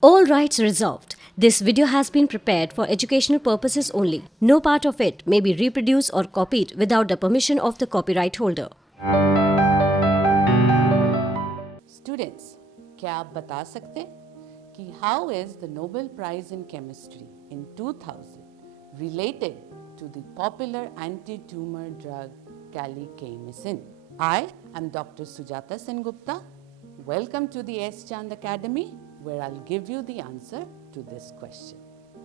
All rights reserved. This video has been prepared for educational purposes only. No part of it may be reproduced or copied without the permission of the copyright holder. Students, क्या आप बता सकते कि how is the Nobel Prize in Chemistry in 2000 related to the popular anti-tumor drug Alkyne? I am Dr. Sujata Sengupta. Welcome to the S. Chand Academy, where I'll give you the answer to this question.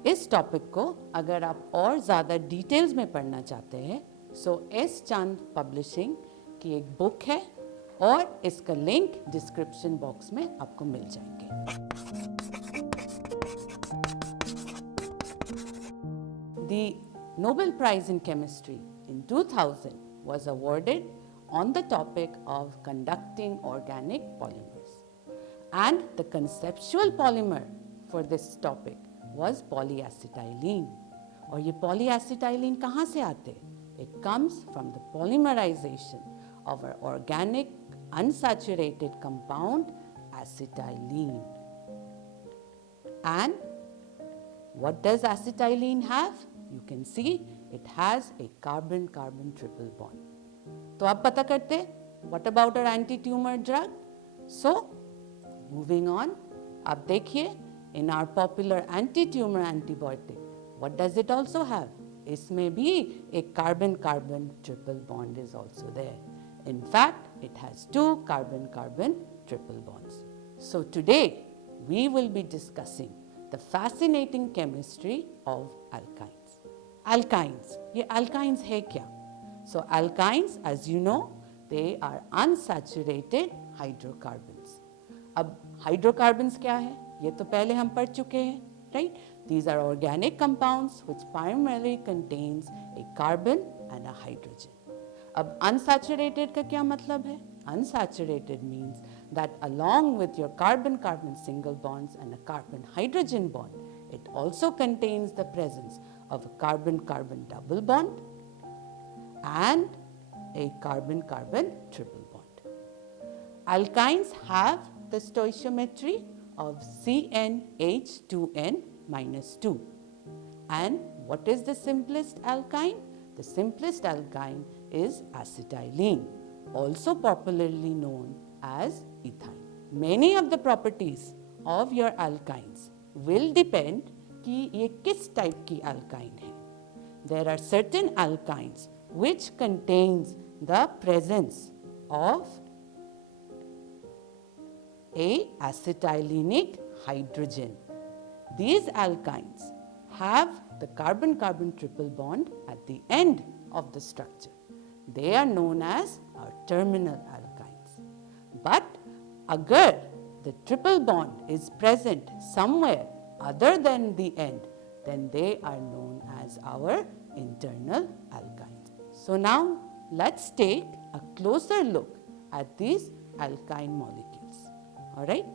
इस topic को अगर आप और ज़्यादा details में पढ़ना चाहते हैं सो एस चांद पब्लिशिंग की एक बुक है और इसका लिंक डिस्क्रिप्शन बॉक्स में आपको मिल जाएंगे. The Nobel Prize in Chemistry in 2000 was awarded on the topic of conducting organic polymers. And the conceptual polymer for this topic was polyacetylene. और ये polyacetylene कहाँ से आते? It comes from the polymerization of our organic unsaturated compound acetylene. And what does acetylene have? You can see it has a carbon-carbon triple bond. तो आप पता करते, what about our anti-tumor drug? So, moving on, आप देखिए, in our popular anti-tumor antibiotic, what does it also have? इसमें भी एक carbon-carbon triple bond is also there. In fact, it has two carbon-carbon triple bonds. So today, we will be discussing the fascinating chemistry of alkynes. Alkynes, ये alkynes है क्या? So alkynes, as you know, they are unsaturated hydrocarbons. अब hydrocarbons क्या है? ये तो पहले हम पढ़ चुके हैं, right? These are organic compounds which primarily contains a carbon and a hydrogen. अब unsaturated का क्या मतलब है? Unsaturated means that along with your carbon-carbon single bonds and a carbon-hydrogen bond, it also contains the presence of a carbon-carbon double bond and a carbon-carbon triple bond. Alkynes have the stoichiometry of CnH2n minus 2. And what is the simplest alkyne? The simplest alkyne is acetylene, also popularly known as ethyne. Many of the properties of your alkynes will depend कि ये किस type की alkyne है. There are certain alkynes which contains the presence of a acetylenic hydrogen. These alkynes have the carbon-carbon triple bond at the end of the structure. They are known as our terminal alkynes. But agar the triple bond is present somewhere other than the end, then they are known as our internal alkynes. So now let's take a closer look at these alkyne molecules. All right?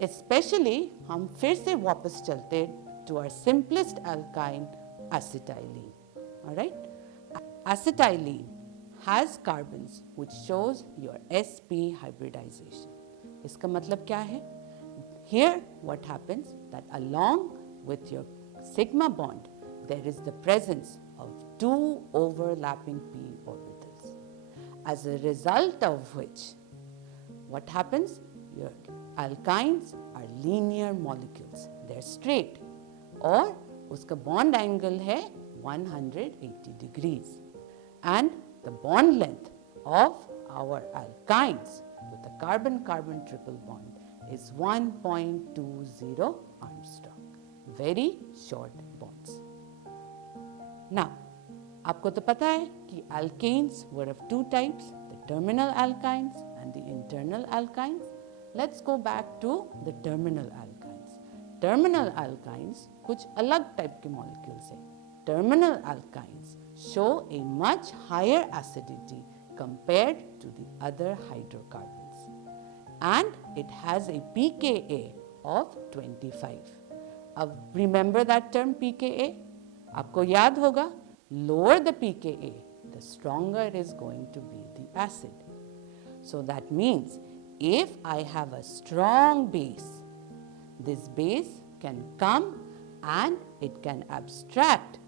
Especially हम फिर से वापस चलते to our simplest alkyne, acetylene. All right? Acetylene has carbons which shows your sp hybridization. इसका मतलब क्या है? Here what happens that along with your sigma bond there is the presence of two overlapping p orbitals. As a result of which what happens? Your alkynes are linear molecules. They're straight और उसका bond angle है 180 degrees. And the bond length of our alkynes with a carbon-carbon triple bond is 1.20 Armstrong. Very short bonds. Now, आपको तो पता है कि alkanes were of two types, the terminal alkynes and the internal alkynes. Let's go back to the terminal alkynes. Terminal alkynes कुछ अलग type के molecules हैं. Terminal alkynes show a much higher acidity compared to the other hydrocarbons. And it has a pKa of 25. अब remember that term pKa? आपको याद होगा, lower the pKa, the stronger is going to be the acid. So that means if I have a strong base this base can come and it can abstract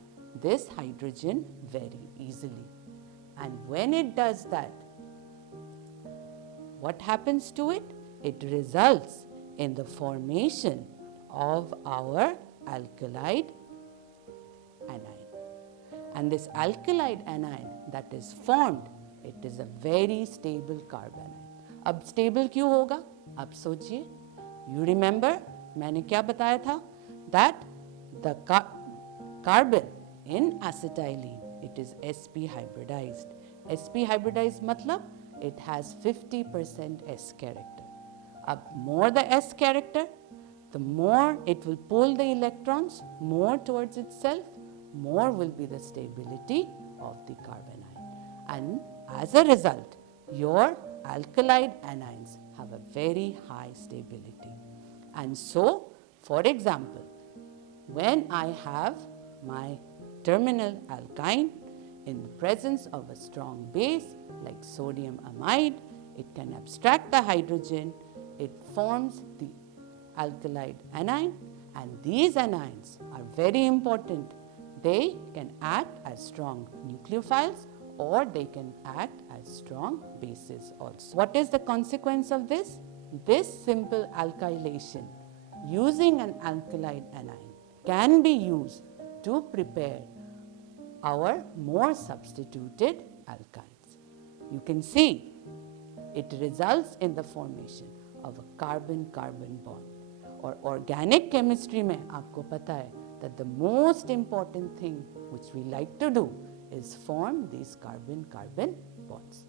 this hydrogen very easily. And when it does that, what happens to it? It results in the formation of our alkylide anion. And this alkylide anion that is formed, it is a very stable carbon anion. अब stable क्यों होगा? अब सोचिए. You remember मैंने क्या बताया था? That the carbon in acetylene, it is sp hybridized. sp hybridized मतलब it has 50% S character. Ab more the S character, the more it will pull the electrons more towards itself, more will be the stability of the carbon ion. And as a result, your alkylide anions have a very high stability. And so, for example, when I have my terminal alkyne in the presence of a strong base like sodium amide, it can abstract the hydrogen, it forms the alkylide anion, and these anions are very important. They can act as strong nucleophiles or they can act as strong bases also. What is the consequence of this? This simple alkylation using an alkylide anion can be used to prepare our more substituted alkynes. You can see it results in the formation of a carbon-carbon bond. और organic chemistry में आपको पता है that the most important thing which we like to do is form these carbon-carbon bonds.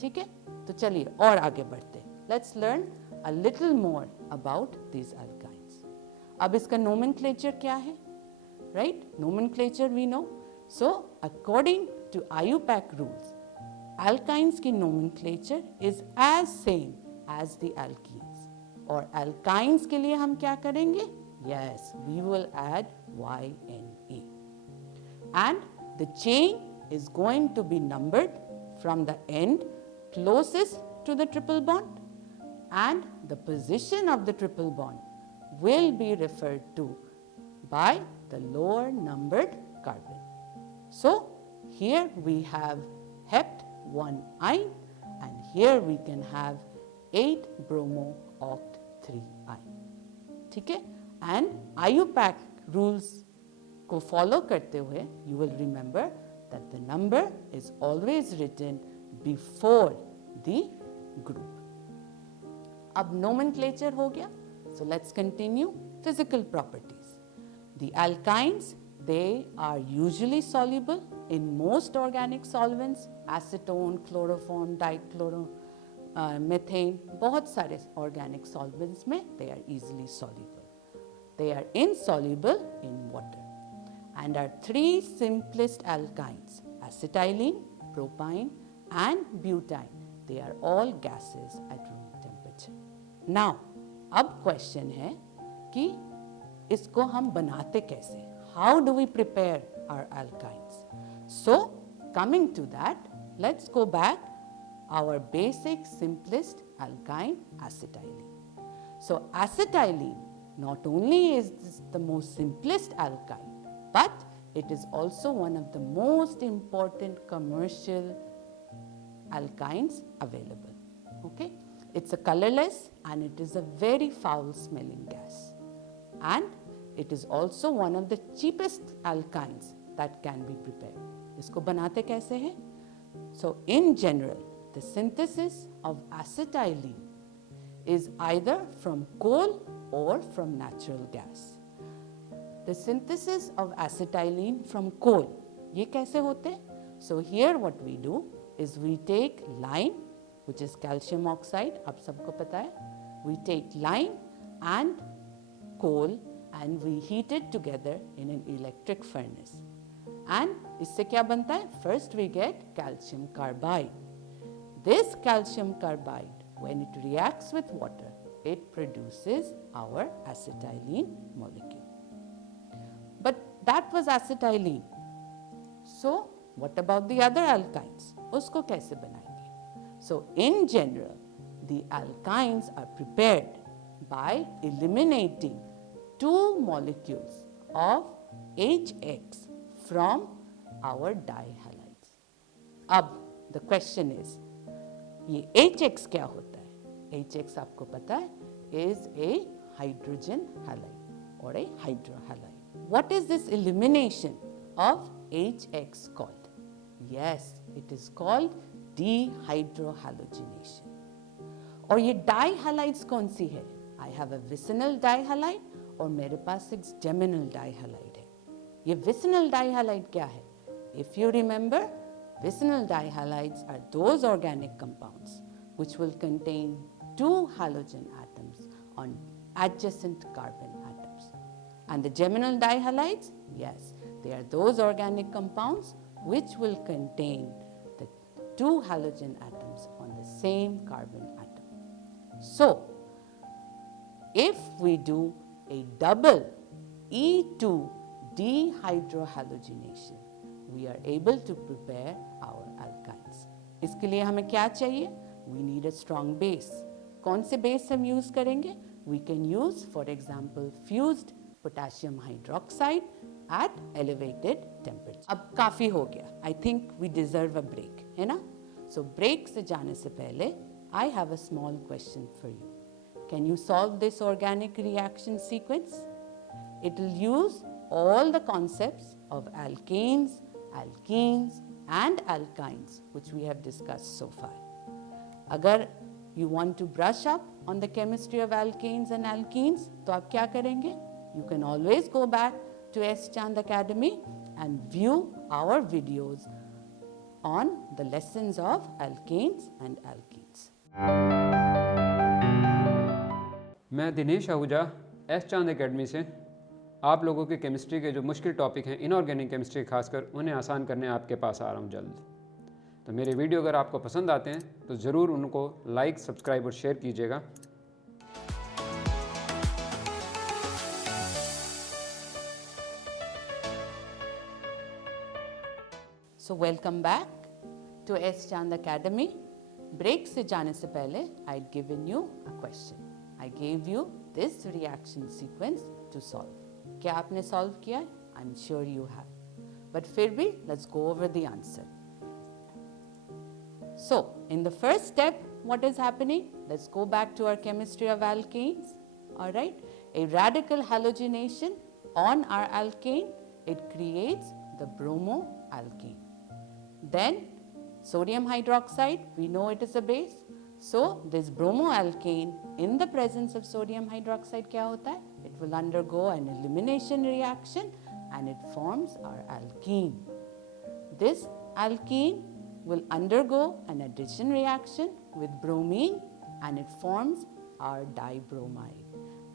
ठीक है? तो चलिए और आगे बढ़ते. Let's learn a little more about these alkynes. अब इसका nomenclature क्या है? Right? Nomenclature we know. So, according to IUPAC rules, alkynes की nomenclature is as same as the alkenes. और alkynes के लिए हम क्या करेंगे? Yes, we will add YNA. And the chain is going to be numbered from the end closest to the triple bond, and the position of the triple bond will be referred to by the lower numbered carbon. So, here we have hept 1 ine, and here we can have 8 bromo oct 3 ine. ठीक है? And IUPAC rules को follow करते हुए, you will remember that the number is always written before the group. अब nomenclature हो गया. So let's continue. Physical properties. The alkynes, they are usually soluble in most organic solvents, acetone, chloroform, methane, बहुत सारे organic solvents में they are easily soluble. They are insoluble in water. And our 3 simplest alkynes, acetylene, propyne and butane, they are all gases at room temperature. Now, अब question है कि इसको हम बनाते कैसे? How do we prepare our alkynes? So, coming to that, let's go back our basic simplest alkyne, acetylene. So, acetylene not only is this the most simplest alkyne, but it is also one of the most important commercial alkynes available. Okay? It's a colorless and it is a very foul smelling gas. And it is also one of the cheapest alkynes that can be prepared. इसको बनाते कैसे हैं? So in general, the synthesis of acetylene is either from coal or from natural gas. The synthesis of acetylene from coal, ये कैसे होते? So here what we do is we take lime, which is calcium oxide, आप सबको पता है. We take lime and coal and we heat it together in an electric furnace. And इससे क्या बनता है? First we get calcium carbide. This calcium carbide, when it reacts with water, it produces our acetylene molecule. But that was acetylene. So what about the other alkynes? उसको कैसे बनाएंगे? So in general, the alkynes are prepared by eliminating two molecules of HX from our dihalides. अब the question is, ये HX क्या होता है? HX आपको पता है is a hydrogen halide or a hydrohalide. What is this elimination of HX called? Yes, it is called dehydrohalogenation. और ये dihalides कौन सी है? I have a vicinal dihalide और मेरे पास एक geminal dihalide है. ये vicinal dihalide क्या है? If you remember, vicinal dihalides are those organic compounds which will contain two halogen atoms on adjacent carbon atoms. And the geminal dihalides, yes, they are those organic compounds which will contain the two halogen atoms on the same carbon atom. So, if we do a double E2 dehydrohalogenation, we are able to prepare our alkynes. इसके लिए हमें क्या चाहिए? We need a strong base. कौन से base हम use करेंगे? We can use, for example, fused potassium hydroxide at elevated temperature. अब काफ़ी हो गया. I think we deserve a break, है ना? So break से जाने से पहले, I have a small question for you. Can you solve this organic reaction sequence? It will use all the concepts of alkanes, alkenes and alkynes which we have discussed so far. अगर you want to brush up on the chemistry of alkanes and alkenes, तो आप क्या करेंगे? You can always go back to S. Chand Academy and view our videos on the lessons of alkanes and alkenes. मैं Dinesh Ahuja S चांद academy से आप लोगों के केमिस्ट्री के जो मुश्किल टॉपिक हैं इनऑर्गेनिक केमिस्ट्री खासकर उन्हें आसान करने आपके पास आ रहा हूँ जल्द। तो मेरे वीडियो अगर आपको पसंद आते हैं तो ज़रूर उनको लाइक, सब्सक्राइब और शेयर कीजिएगा। So welcome back to S. Chand Academy. Break से जाने से पहले I'd given you a question. I gave you this reaction sequence to solve. क्या आपने solve किया? I'm sure you have. But फिर भी let's go over the answer. So in the first step, what is happening? Let's go back to our chemistry of alkanes. All right, a radical halogenation on our alkane, it creates the bromoalkane. Then sodium hydroxide, we know it is a base. So this bromoalkane in the presence of sodium hydroxide क्या होता है? It will undergo an elimination reaction and it forms our alkene. This alkene will undergo an addition reaction with bromine and it forms our dibromide.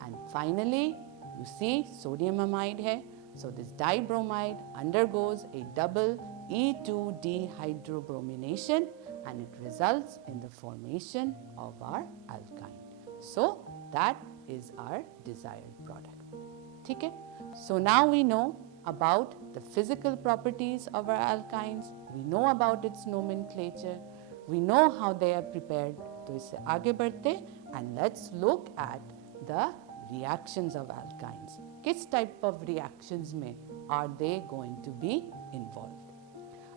And finally, you see sodium amide hai. So this dibromide undergoes a double E2 dehydrobromination and it results in the formation of our alkyne. So that is our desired product. ठीक है? So now we know about the physical properties of our alkynes, we know about its nomenclature, we know how they are prepared. तो इससे आगे बढ़ते and let's look at the reactions of alkynes. किस type of reactions में are they going to be involved?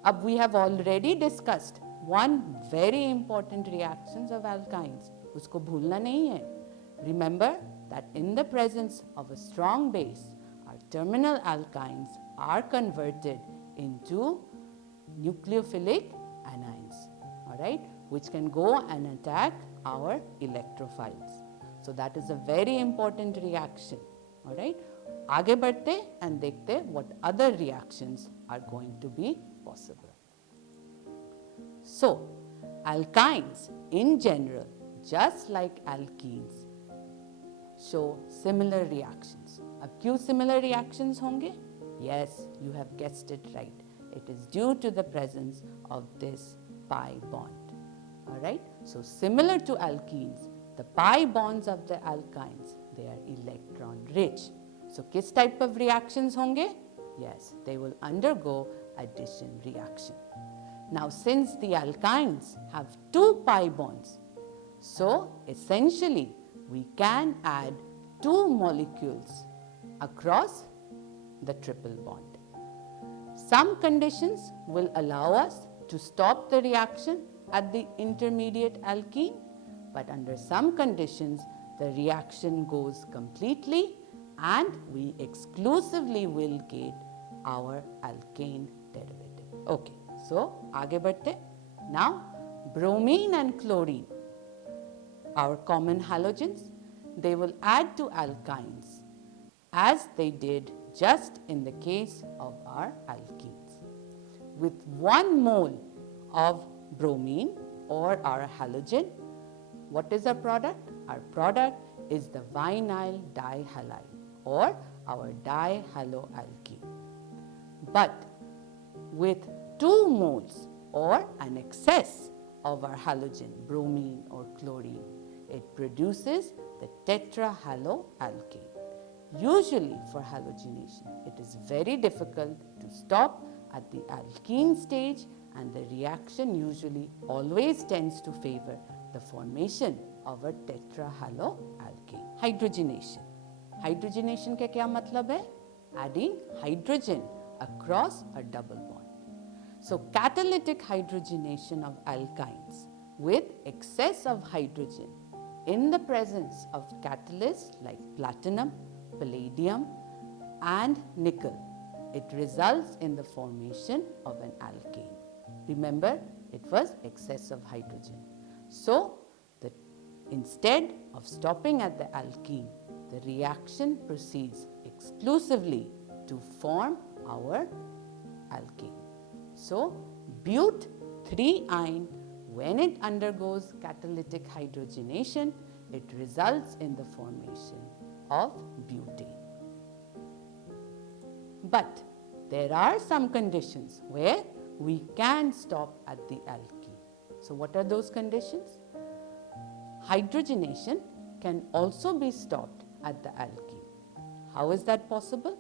अब we have already discussed one very important reactions of alkynes. उसको भूलना नहीं है. Remember that in the presence of a strong base, our terminal alkynes are converted into nucleophilic anions, all right, which can go and attack our electrophiles. So that is a very important reaction, all right. आगे बढ़ते and देखते what other reactions are going to be possible. So, alkynes in general, just like alkenes, show similar reactions. अब क्यों similar reactions होंगे? Yes, you have guessed it right. It is due to the presence of this pi bond. All right. So similar to alkenes, the pi bonds of the alkynes, they are electron rich. So किस type of reactions होंगे? Yes, they will undergo addition reaction. Now since the alkynes have two pi bonds, so essentially we can add two molecules across the triple bond. Some conditions will allow us to stop the reaction at the intermediate alkene, but under some conditions the reaction goes completely and we exclusively will get our alkane derivative. Okay, so आगे बढ़ते. Now bromine and chlorine, our common halogens, they will add to alkynes as they did just in the case of our alkenes. With 1 mole of bromine or our halogen, what is our product? Our product is the vinyl dihalide or our dihaloalkene. But with 2 moles or an excess of our halogen, bromine or chlorine, it produces the tetrahaloalkane. Usually for halogenation, it is very difficult to stop at the alkene stage, and the reaction usually always tends to favor the formation of a tetrahaloalkane. Hydrogenation. Hydrogenation का क्या मतलब है? Adding hydrogen across a double bond. So catalytic hydrogenation of alkynes with excess of hydrogen in the presence of catalysts like platinum, palladium and nickel, it results in the formation of an alkane. Remember, it was excess of hydrogen. So instead of stopping at the alkene, the reaction proceeds exclusively to form our alkane. So but 3-ine, when it undergoes catalytic hydrogenation, it results in the formation of butane. But there are some conditions where we can stop at the alkene. So what are those conditions? Hydrogenation can also be stopped at the alkene. How is that possible?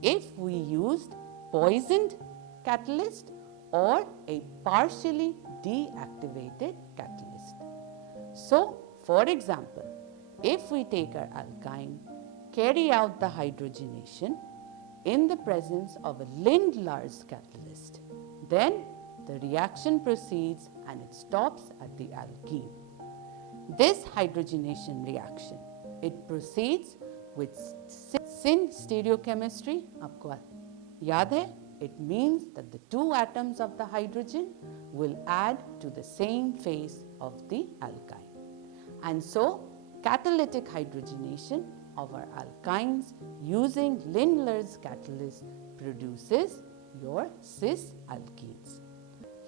If we used poisoned catalyst or a partially deactivated catalyst. So, for example, if we take our alkyne, carry out the hydrogenation in the presence of a Lindlar's catalyst, then the reaction proceeds and it stops at the alkene. This hydrogenation reaction, it proceeds with syn stereochemistry. आपको याद है? It means that the 2 atoms of the hydrogen will add to the same face of the alkyne. And so, catalytic hydrogenation of our alkynes using Lindlar's catalyst produces your cis alkenes.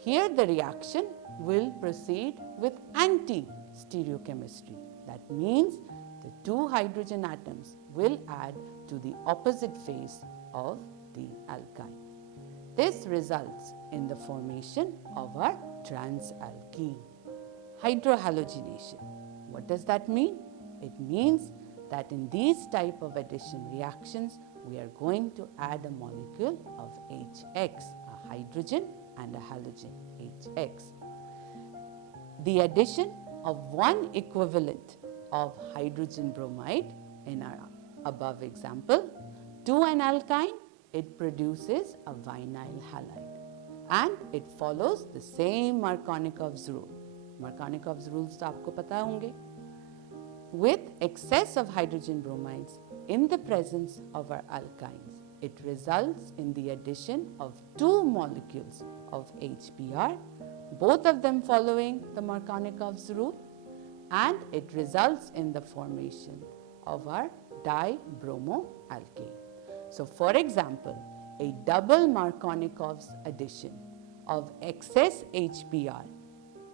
Here the reaction will proceed with anti-stereochemistry. That means the 2 hydrogen atoms will add to the opposite face of the alkyne. This results in the formation of our transalkene. Hydrohalogenation. What does that mean? It means that in these type of addition reactions, we are going to add a molecule of HX, a hydrogen and a halogen, HX. The addition of 1 equivalent of hydrogen bromide in our above example to an alkyne, it produces a vinyl halide and it follows the same Markovnikov's rule. Markovnikov's rules तो आपको पता होंगे. With excess of hydrogen bromides in the presence of our alkynes, it results in the addition of 2 molecules of HBr, both of them following the Markovnikov's rule, and it results in the formation of our dibromoalkane. So for example, a double Markovnikov's addition of excess HBr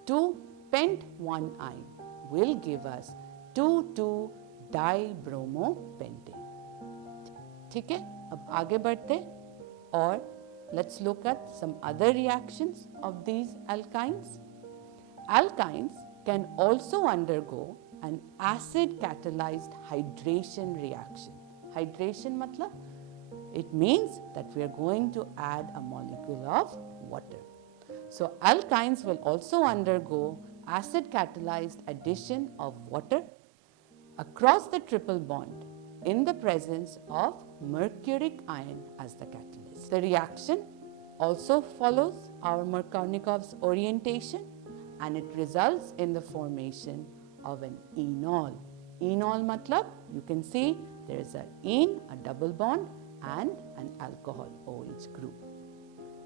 to pent 1-ine will give us 2,2-dibromopentane. ठीक है, अब आगे बढ़ते और let's look at some other reactions of these alkynes. Alkynes can also undergo an acid catalyzed hydration reaction. Hydration matlab? It means that we are going to add a molecule of water. So alkynes will also undergo acid catalyzed addition of water across the triple bond in the presence of mercuric ion as the catalyst. The reaction also follows our Markovnikov's orientation, and it results in the formation of an enol. Enol matlab, you can see there is a ene, a double bond, and an alcohol OH group.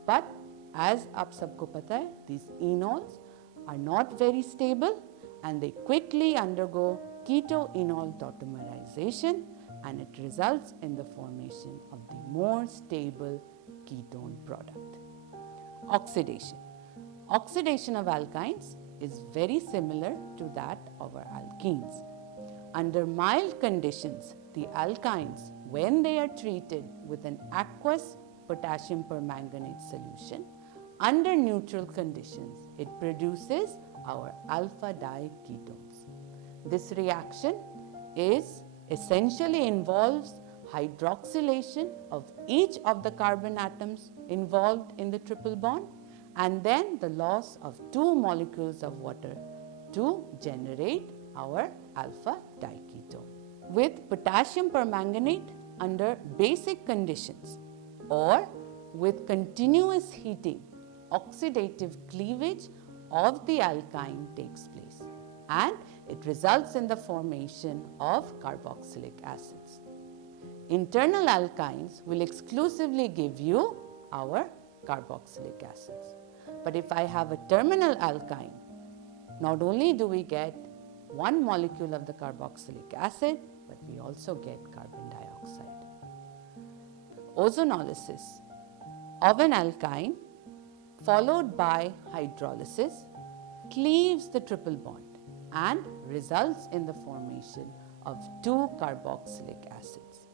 But as aap sabko pata hai, these enols are not very stable and they quickly undergo keto-enol tautomerization, and it results in the formation of the more stable ketone product. Oxidation. Oxidation of alkynes is very similar to that of our alkenes. Under mild conditions, the alkynes, when they are treated with an aqueous potassium permanganate solution, under neutral conditions, it produces our alpha diketones. This reaction essentially involves hydroxylation of each of the carbon atoms involved in the triple bond, and then the loss of 2 molecules of water to generate our alpha diketone. With potassium permanganate under basic conditions or with continuous heating, oxidative cleavage of the alkyne takes place, and it results in the formation of carboxylic acids. Internal alkynes will exclusively give you our carboxylic acids. But if I have a terminal alkyne, not only do we get 1 molecule of the carboxylic acid, but we also get carbon dioxide. Ozonolysis of an alkyne followed by hydrolysis cleaves the triple bond and results in the formation of 2 carboxylic acids.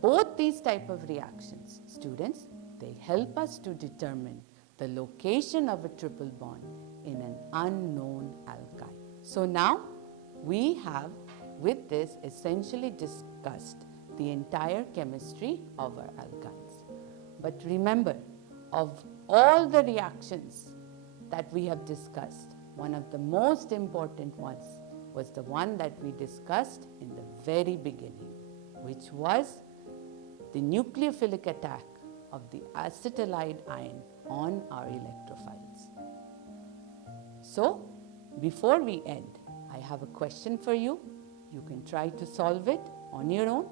Both these type of reactions, students, they help us to determine the location of a triple bond in an unknown alkyne. So now we have with this essentially discussed the entire chemistry of our alkynes. But remember, of all the reactions that we have discussed, one of the most important ones was the one that we discussed in the very beginning, which was the nucleophilic attack of the acetylide ion on our electrophiles. So, before we end, I have a question for you. You can try to solve it on your own.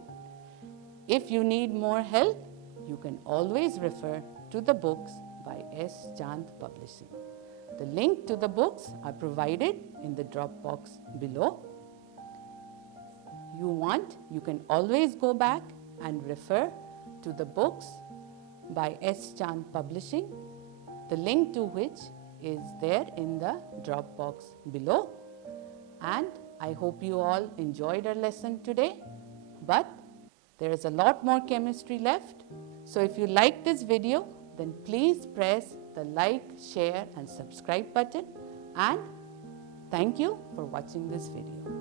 If you need more help, you can always refer to the books by S. Chand Publishing. The link to the books are provided in the drop box below. You can always go back and refer to the books by S. Chand Publishing, the link to which is there in the drop box below. And I hope you all enjoyed our lesson today, but there is a lot more chemistry left. So if you like this video, then please press the like, share and subscribe button, and thank you for watching this video.